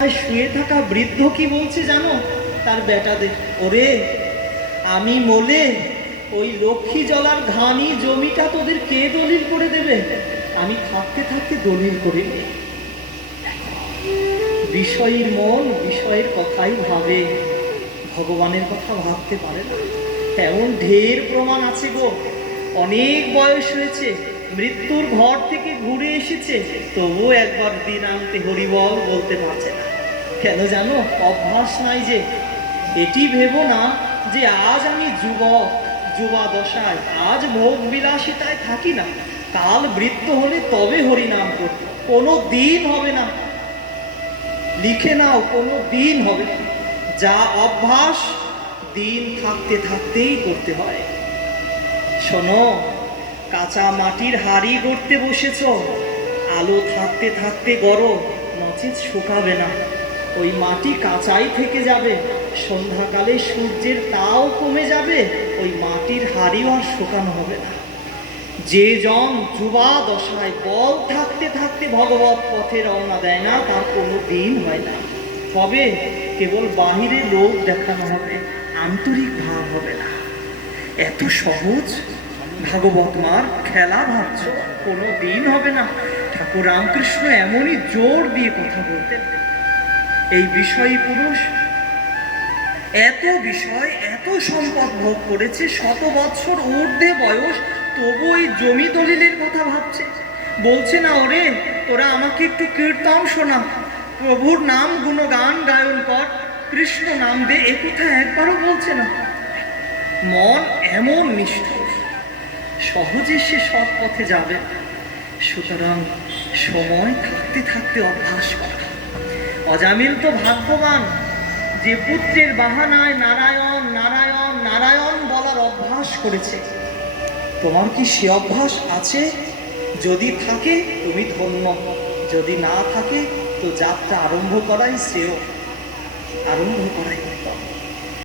শুয়ে থাকা বৃদ্ধ কি বলছে জানো তার বেটাদের? ওরে, আমি মলে ওই লক্ষ্মী জলার ধানি জমিটা তোদের কে দলিল করে দেবে? আমি থাকতে থাকতে দলিল করে নি। বিষয়ের মন বিষয়ের কথাই ভাবে, ভগবানের কথা ভাবতে পারে না। এমন ঢের প্রমাণ আছে গো। অনেক বয়স হয়েছে, মৃত্যুর ঘর থেকে ঘুরে এসেছে, তবুও একবার দিন আনতে হরিবল বলতে পারছে না। কেন জানো? অভ্যাস নাই যে। এটি ভেবো না যে আজ আমি যুবক, যুবা দশায়, আজ ভোগ বিলাসিতায় থাকি না, কাল মৃত্যু হলে তবে হরিনাম করব। কোনো দিন হবে না, লিখে নাও, কোনো দিন হবে না। যা অভ্যাস দিন থাকতে থাকতেই করতে হয়। শোনো, কাঁচা মাটির হাড়ি গড়তে বসেছ, আলো থাকতে থাকতে গড়ো, নচেত শুকাবে না। ওই মাটি কাঁচাই থেকে যাবে, সন্ধ্যাকালে সূর্যের তাও কমে যাবে, ওই মাটির হাড়িও আর শুকানো হবে না। যে জন যুবা দশায় বল থাকতে থাকতে ভগবত পথে রওনা দেয় না, তার কোনো দিন হয় না। হবে কেবল বাহিরে লোক দেখানো হবে, আন্তরিক ভাব হবে না। এত সহজ ভাগবত মার খেলা ভাবছ? কোনো দিন হবে না। ঠাকুর রামকৃষ্ণ এমনই জোর দিয়ে কথা বলতেন। এই বিষয়ী পুরুষ এত বিষয়, এত সম্পদ ভোগ করেছে, 100 বৎসর ঊর্ধ্বে বয়স, তবু ওই জমি দলিলের কথা ভাবছে। বলছে না, ওরে তোরা আমাকে একটু কীর্তন শোনা, প্রভুর নাম গুণগান গায়ন কর, কৃষ্ণ নাম দে, এ কথা একবারও বলছে না। মন এমন নিষ্ঠুর, সহজে সে সৎ পথে যাবে। সুতরাং সময় থাকতে থাকতে অভ্যাস করা। অজামিল তো ভাগ্যবান যে পুত্রের বাহানায় নারায়ণ নারায়ণ নারায়ণ বলার অভ্যাস করেছে। তোমার কি সে অভ্যাস আছে? যদি থাকে তুমি ধন্য, যদি না থাকে তো যাত্রা আরম্ভ করাই শ্রেয়, আরম্ভ করাই।